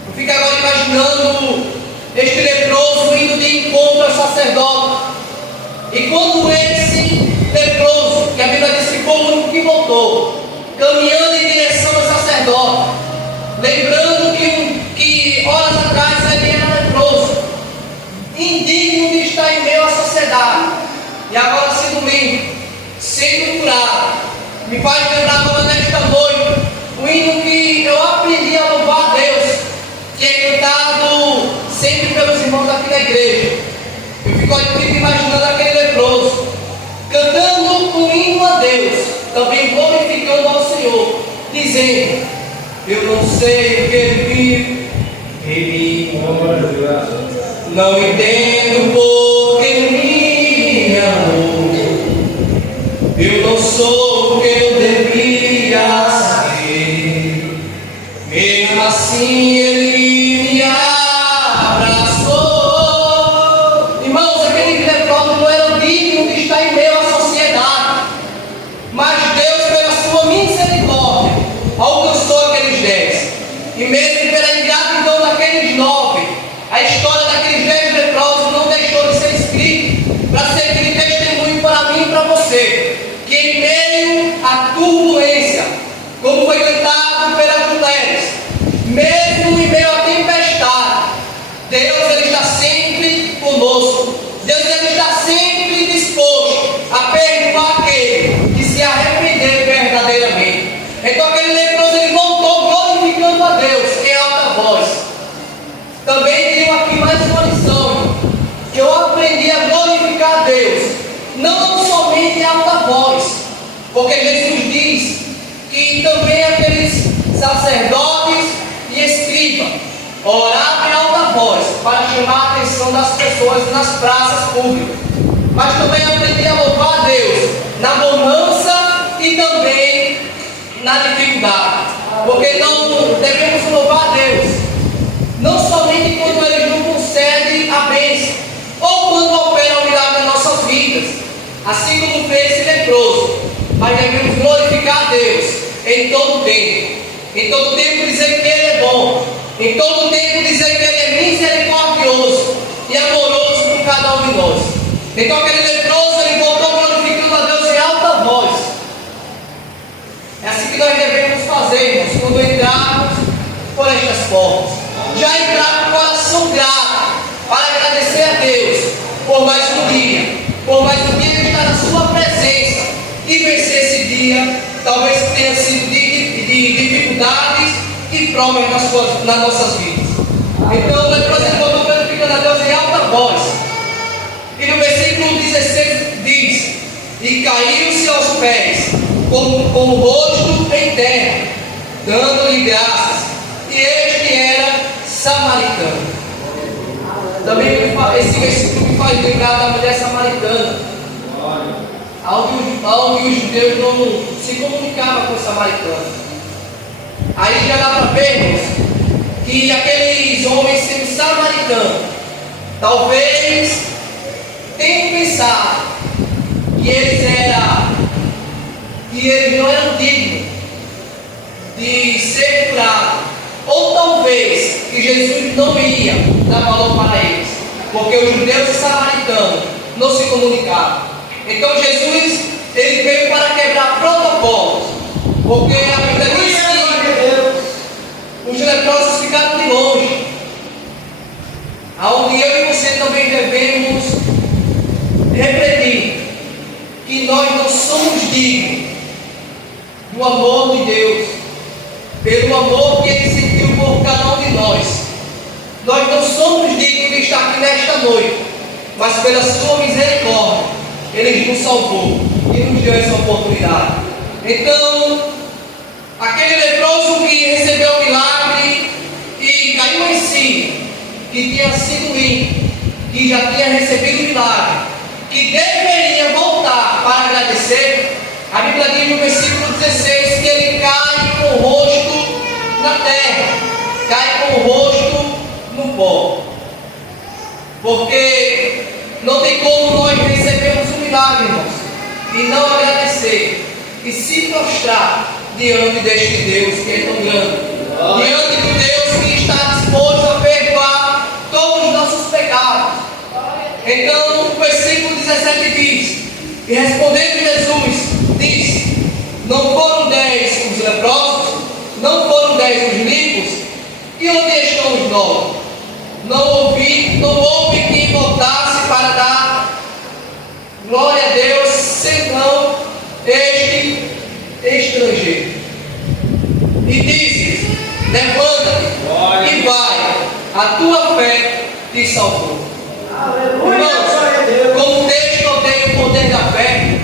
Eu fico agora imaginando este leproso indo de encontro ao sacerdote. E quando esse leproso, que a Bíblia diz que foi o único que voltou, caminhando em direção ao sacerdote, lembrando que horas atrás ele era leproso, indigno de estar em meio à sociedade, e agora sendo limpo, sendo curado, me faz lembrar agora nesta noite o hino que eu aprendi a louvar a Deus, que é cantado sempre pelos irmãos aqui na igreja. Eu fico imaginando aquele leproso cantando um hino a Deus, também glorificando ao Senhor, dizendo: eu não sei o que ele vive em mim. Não entendo porque me amou. Eu não sou o que eu devia ser. Mesmo assim ele me abraçou. Irmãos, aquele leproso não era digno de estar em meio à sociedade, mas Deus, pela sua misericórdia, alcançou aqueles 10. E mesmo pela ingratidão daqueles 9, a história daqueles 10 leprosos não deixou de ser escrita, para ser aquele testemunho para mim e para você, que em meio à turbulência, como foi cantado pelas mulheres, mesmo em meio à tempestade, Deus ele está sempre conosco. Deus ele está sempre disposto a perdoar aquele que se arrepender verdadeiramente. Então aquele leproso ele voltou glorificando a Deus em alta voz. Também tenho aqui mais uma lição, que eu aprendi a glorificar a Deus, não somente em alta voz, porque Jesus diz que também aqueles sacerdotes e escribas oravam em alta voz para chamar a atenção das pessoas nas praças públicas. Mas também aprendi a louvar a Deus na bonança e também na dificuldade, porque não devemos louvar a Deus não somente quando Ele nos concede a bênção ou quando opera o milagre em nossas vidas, assim como fez esse leproso, mas devemos glorificar a Deus em todo tempo. Em todo tempo dizer que Ele é bom, em todo tempo dizer que Ele é misericordioso e amoroso com cada um de nós. Então aquele leproso ele voltou glorificando a Deus em alta voz. É assim que nós devemos fazer, irmãos, quando entrarmos por estas portas. Já entrar com o coração grato para agradecer a Deus por mais um dia, de estar na sua presença e vencer esse dia, talvez tenha sido de dificuldades e provas nas nossas vidas. Então o leproso ele voltou glorificando a Deus em alta voz. E no versículo 16 diz: e caiu-se aos pés com o rosto em terra, dando-lhe graças. E este era samaritano. Também esse versículo me faz lembrar da mulher samaritana, onde os judeus não se comunicavam com os samaritanos. Aí já dá para vermos que aqueles homens sendo samaritanos, talvez tenham pensado que eles não eram dignos de ser curados, ou talvez que Jesus não ia dar valor para eles, porque os judeus e samaritanos não se comunicavam. Então Jesus ele veio para quebrar protocolos, porque a Bíblia diz que os leprosos ficaram de longe, aonde eu e você também devemos refletir que nós não somos dignos do amor de Deus, pelo amor que Ele sentiu por cada um de nós. Nós não somos dignos de estar aqui nesta noite, mas pela sua misericórdia Ele nos salvou e nos deu essa oportunidade. Então, aquele leproso que recebeu o milagre e caiu em si, que tinha sido limpo, que já tinha recebido o milagre, que deveria voltar para agradecer, a Bíblia diz no versículo 16 que ele cai com o rosto na terra, cai com o rosto no pó, porque não tem como nós recebermos um milagre, irmãos, e não agradecer e se prostrar diante deste Deus que é tão grande, diante do Deus que está disposto a perdoar todos os nossos pecados. Então o versículo 17 diz: e respondendo Jesus, diz: não foram 10 os leprosos, não foram 10 os limpos, e onde estão os 9? Não houve quem voltasse para dar glória a Deus, senão este estrangeiro. E disse: levanta-te e vai, a tua fé te salvou. Irmãos, como o texto odeia o poder da fé,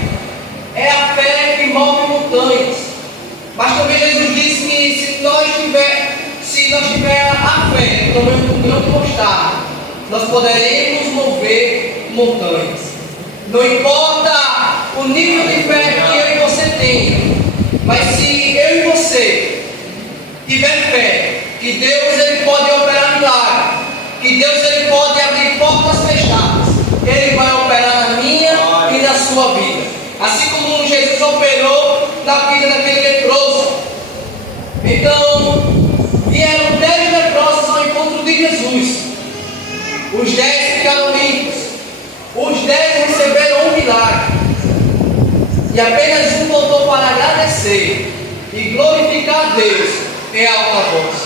é a fé que move montanhas. Mas também Jesus disse que tamanho de um grão de mostarda, nós poderemos mover montanhas. Não importa o nível de fé que eu e você tenha, mas se eu e você tiver fé, que Deus ele pode operar milagre, que Deus ele pode abrir portas fechadas, Ele vai operar na minha e na sua vida. Assim como Jesus operou na vida daquele leproso. Então, vieram 10 leprosos ao encontro de Jesus. Os 10 ficaram limpos. Os 10 receberam um milagre. E apenas um voltou para agradecer e glorificar a Deus em alta voz.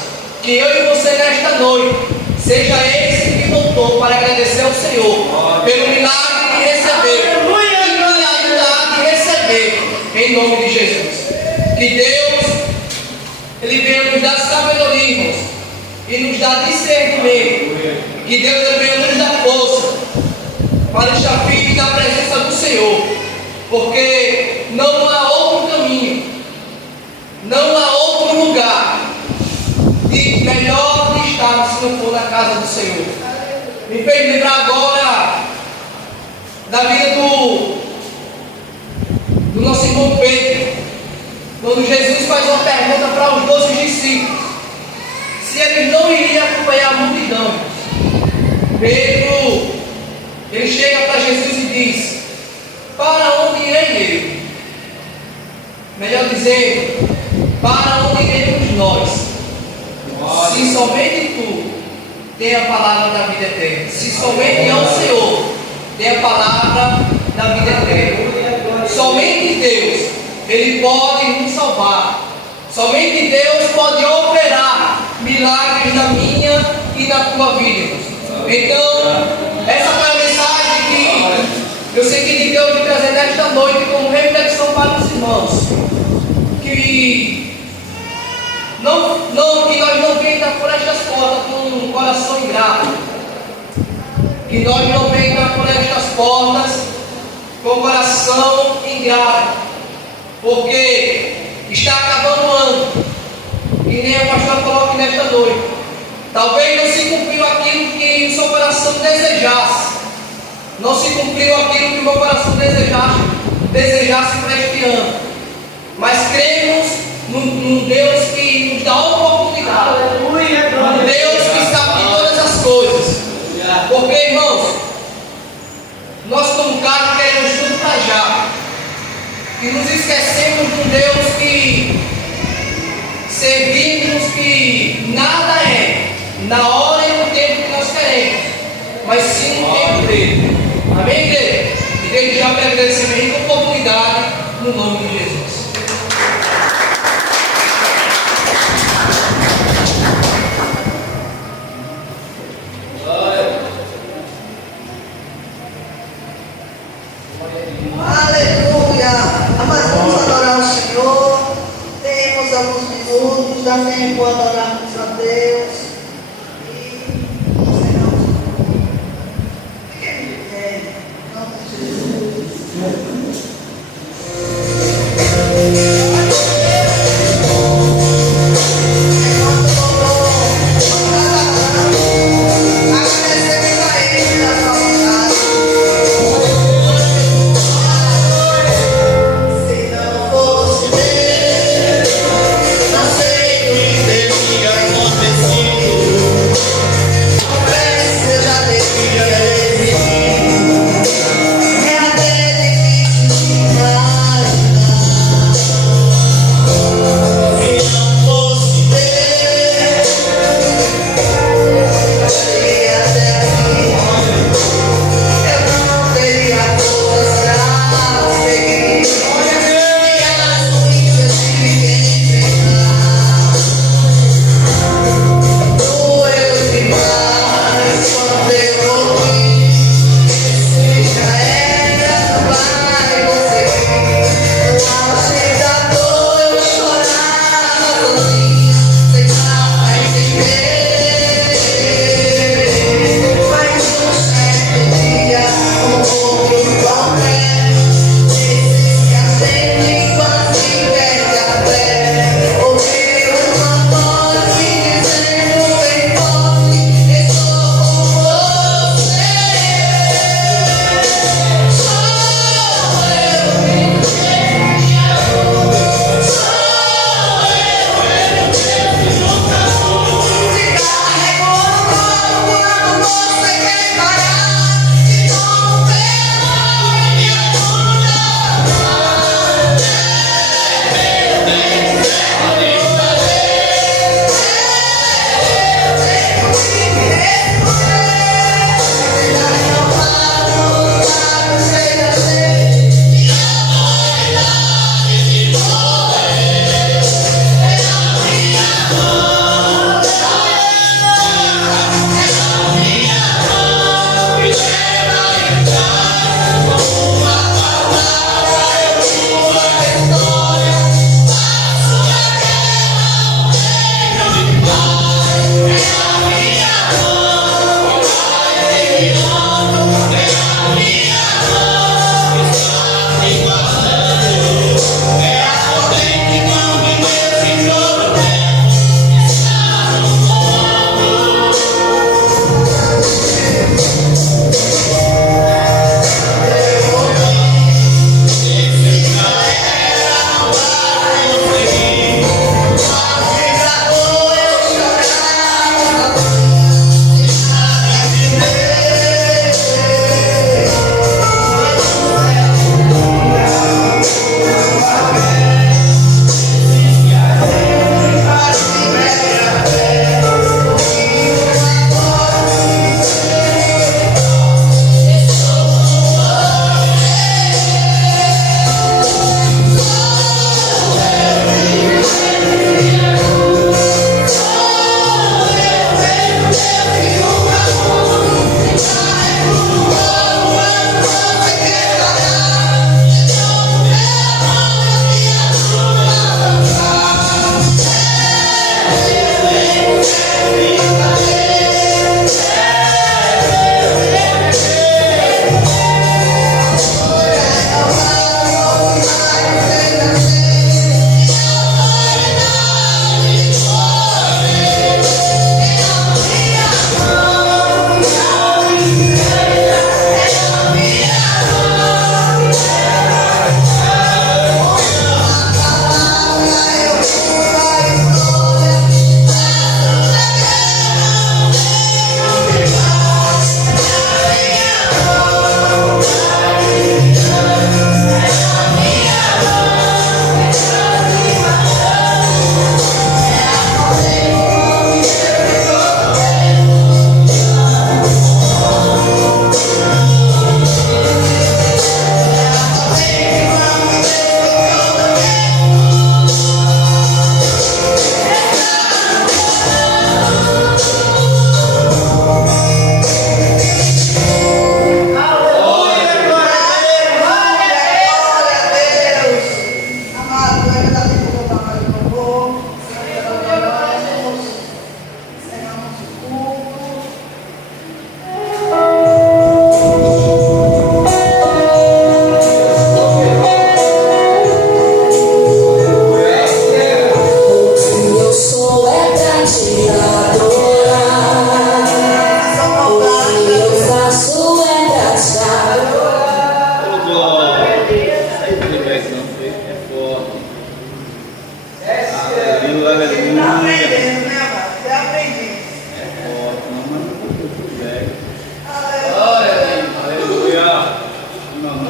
Que eu e você nesta noite seja esse que voltou para agradecer ao Senhor pelo milagre que recebeu e pela milagre de receber em nome de Jesus. Que Deus ele venha nos dar sabedoria, irmãos, e nos dar discernimento. Que Deus ele venha nos dar força para estar firme na presença do Senhor, porque não há outro caminho, não há outro lugar de melhor de estar se não for na casa do Senhor. Me fez lembrar agora da vida do nosso irmão Pedro, quando Jesus faz uma pergunta para os 12 discípulos, se eles não iriam acompanhar a multidão. Pedro, ele chega para Jesus e diz: para onde irei eu? Melhor dizendo, para onde iremos nós? Se somente tu tem a palavra da vida eterna, se somente ao Senhor tem a palavra da vida eterna, somente Deus, Ele pode nos salvar, somente Deus pode operar milagres na minha e na tua vida. Então, essa foi a mensagem que eu senti Deus me trazer nesta noite como reflexão para os irmãos, que nós não venhamos por estas portas com um coração ingrato, que nós não venhamos por estas portas com o coração ingrato, porque está acabando o ano, e nem a pastora coloca nesta noite. Talvez não se cumpriu aquilo que o seu coração desejasse, não se cumpriu aquilo que o meu coração desejasse para este ano, mas cremos num Deus que nos dá oportunidade, num Deus que sabe de todas as coisas, porque, irmãos, nós como casa queremos tudo para já, e nos esquecemos de um Deus que servimos, que nada é na hora e no tempo que nós queremos, mas sim no tempo dele. Amém, igreja? E desde já agradecemos a oportunidade no nome de Jesus. Aleluia! Mas vamos adorar o Senhor. Temos alguns minutos, dá tempo de adorarmos a Deus. E encerramos. Fiquem de pé, em nome de Jesus. Não sei o que teria acontecido.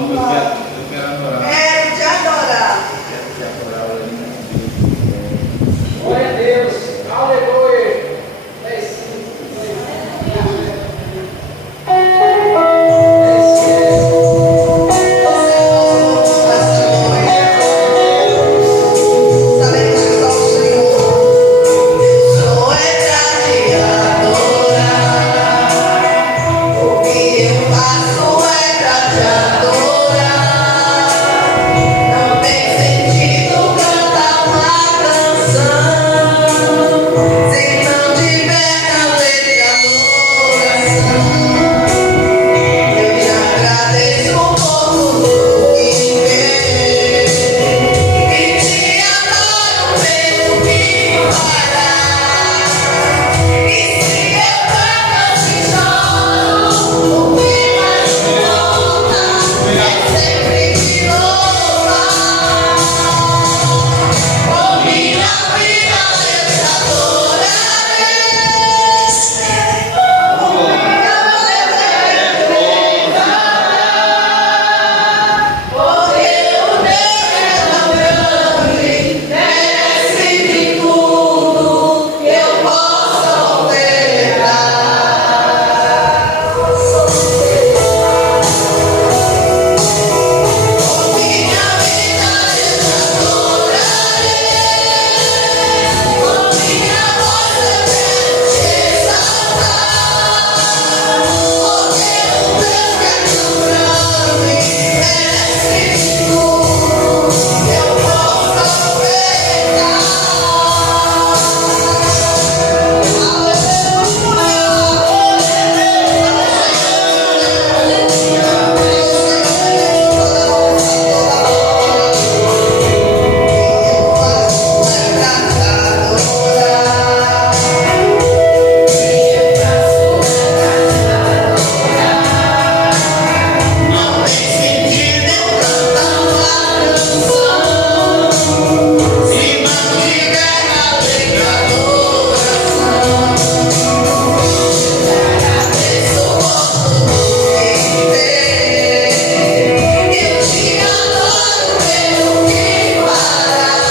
quero adorar. Quero te adorar. Glória a Deus. Aleluia. Sabemos que só o Senhor. Sou pra te adorar. O que eu faço é pra te adorar. Não tem sentido cantar uma canção se não tiver na letra adoração. Eu te agradeço por tudo que fez e te adoro pelo que farás. E se eu canto e choro, o que mais importa é sempre te louvar. Com minha vida eu te adorarei. Com minha vida eu te louvarei. Porque o Deus é tão grande, merece de tudo que eu possa ofertar. Com minha vida eu te adorarei. Com minha voz eu quero te exaltar. Porque o Deus é tão grande, merece de tudo que eu possa ofertar. Não tem sentido eu cantar uma canção se não tiver na letra adoração. Agradeço por tudo que fez. Eu te adoro pelo que farás.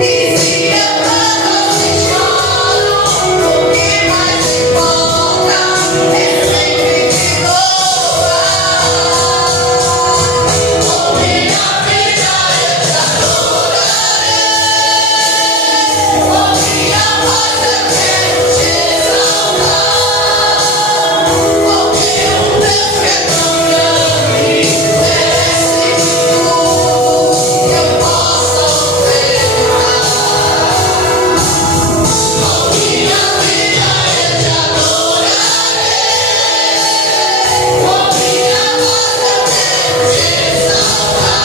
E se eu canto e choro, o que mais importa é sempre te louvar. Com minha vida eu te adorarei. Com minha voz eu quero te exaltar. Porque o Deus que é tão grande, merece de tudo que eu possa ofertar. Com minha vida eu te adorarei. Com minha voz eu quero te exaltar.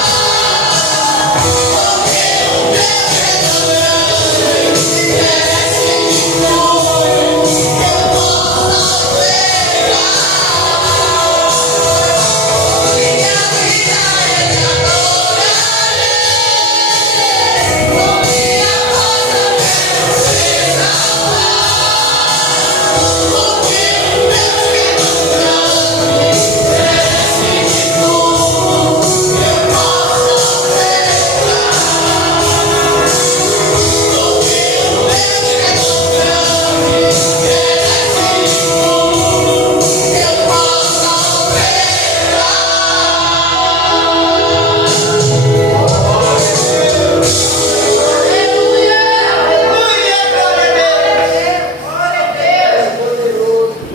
Porque o Deus que é tão grande, merece de tudo que eu possa ofertar. Com minha vida eu te adorarei. Com minha voz eu quero te exaltar. Porque o Deus que é tão grande, merece de tudo que eu possa ofertar. Porque o Deus que é tão grande, merece de tudo que eu possa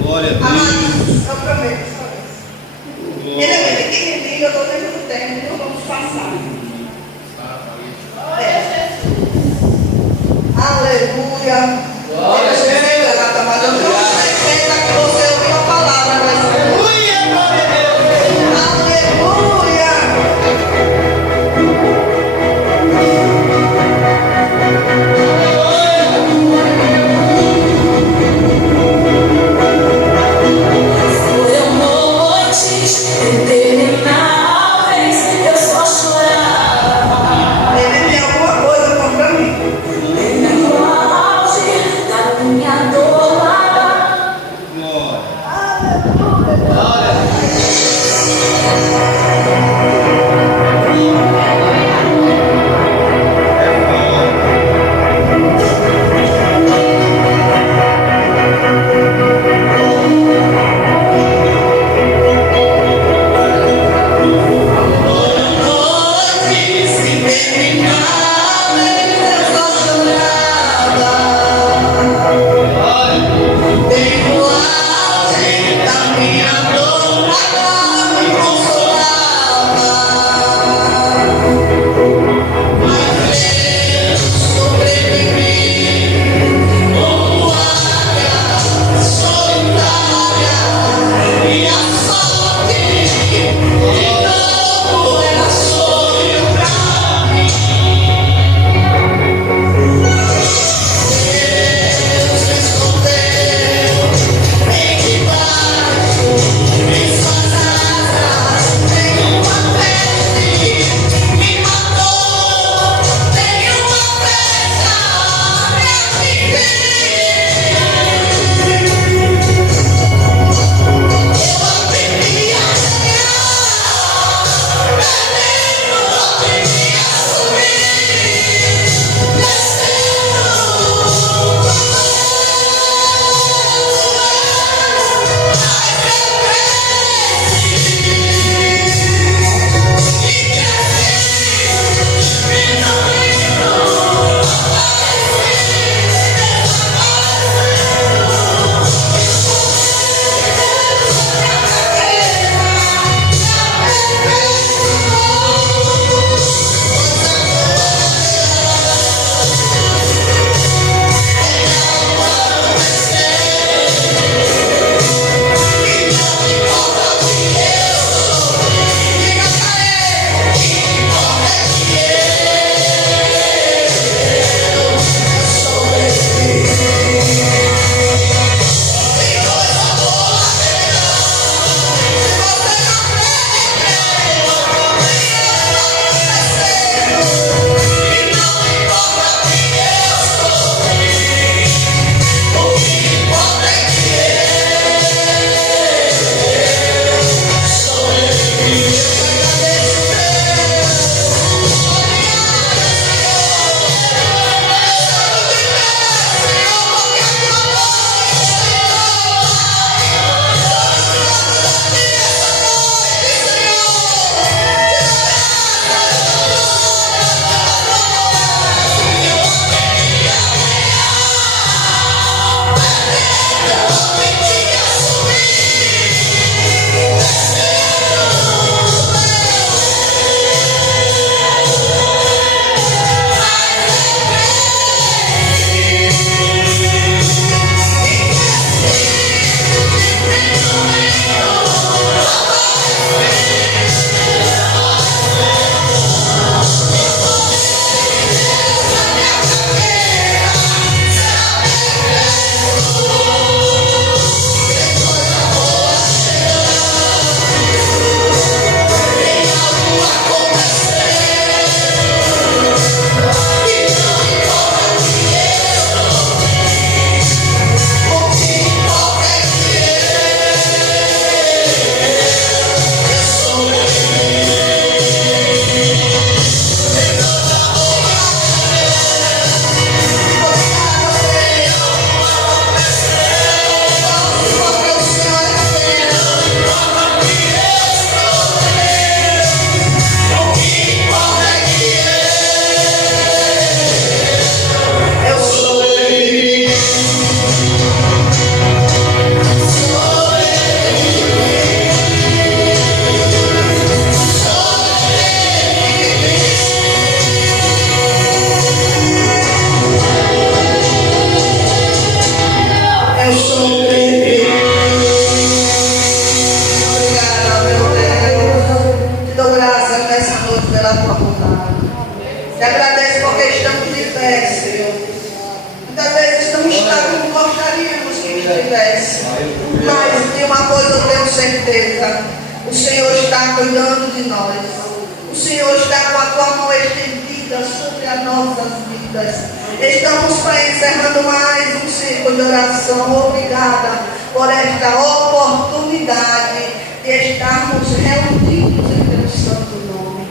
Glória a Deus. Amados, eu prometo só isso. Ele é muito pequenininho, eu estou dentro do tempo, então vamos passar. Aleluia. Glória a Deus. Mas eu tenho certeza que você ouviu a palavra, mas aleluia, glória a Deus. Aleluia. Foram noites intermináveis, eu só chorava. Ele tem alguma coisa contra mim. No auge da certeza, o Senhor está cuidando de nós. O Senhor está com a tua mão estendida sobre as nossas vidas. Estamos encerrando mais um ciclo de oração. Obrigada por esta oportunidade de estarmos reunidos em teu santo nome.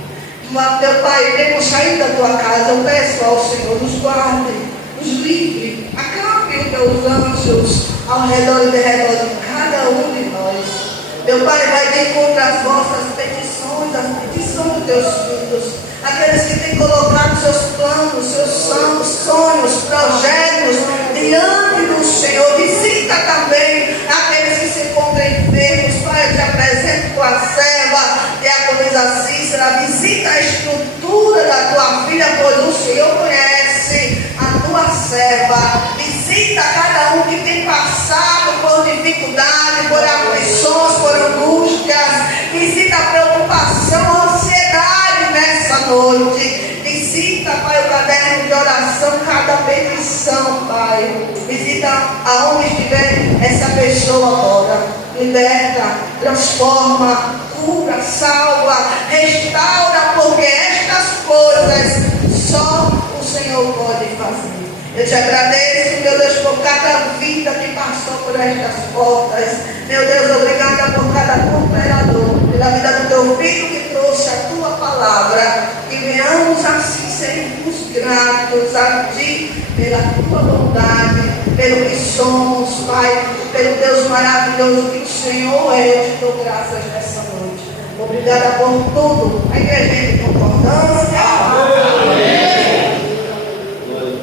Mas, meu Pai, queremos sair da tua casa. Eu peço ao Senhor, nos guarde, nos livre, acampe os teus anjos ao redor e derredor de cada um de nós. Meu Pai, vai de encontro às vossas petições, as petições dos teus filhos, aqueles que têm colocado seus planos, seus sonhos, projetos diante do Senhor. Visita também aqueles que se encontram enfermos. Pai, eu te apresento tua serva, diaconisa Cícera. Visita a estrutura da tua filha, pois o Senhor conhece a tua serva. Visita cada um que tem passado por dificuldade, por aflições, por angústias. Visita a preocupação, a ansiedade nessa noite. Visita, Pai, o caderno de oração, cada petição, Pai. Visita aonde estiver essa pessoa agora. Liberta, transforma, cura, salva, restaura, porque estas coisas só o Senhor pode fazer. Eu te agradeço, meu Deus, por cada vida que passou por estas portas. Meu Deus, obrigada por cada cooperador, pela vida do teu filho que trouxe a tua palavra. Que venhamos assim sermos gratos a ti pela tua bondade, pelo que somos, Pai, pelo Deus maravilhoso que o Senhor é. Eu te dou graças nessa noite. Obrigada por tudo. A igreja de concordância.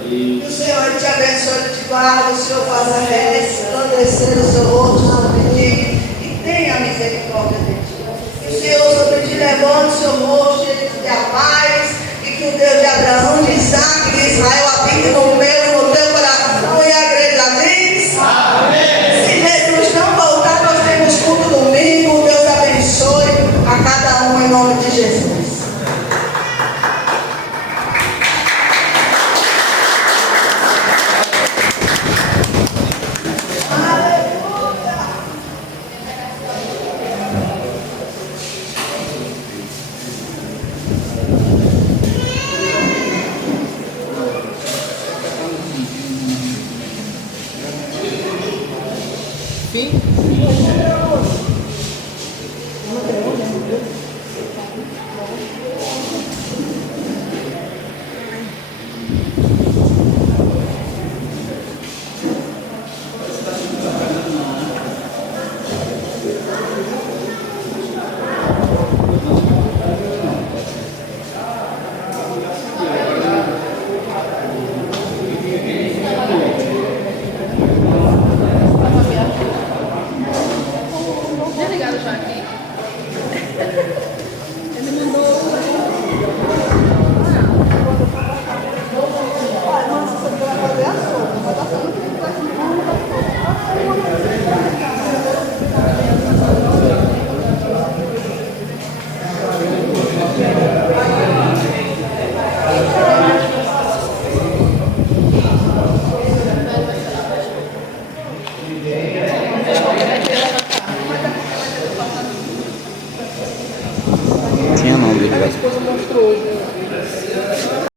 Que o Senhor te abençoe, te guarde, o Senhor faça resplandecer o seu rosto sobre ti e tenha misericórdia de ti. Que o Senhor sobre ti levante o seu rosto e te dê a paz, e que o Deus de Abraão, de Isaac e de Israel habite no meu e no teu coração. E a igreja diz: amém. Se Jesus não voltar, nós temos culto domingo. Deus abençoe a cada um em nome de Jesus. Tinha não, minha esposa mostrou hoje.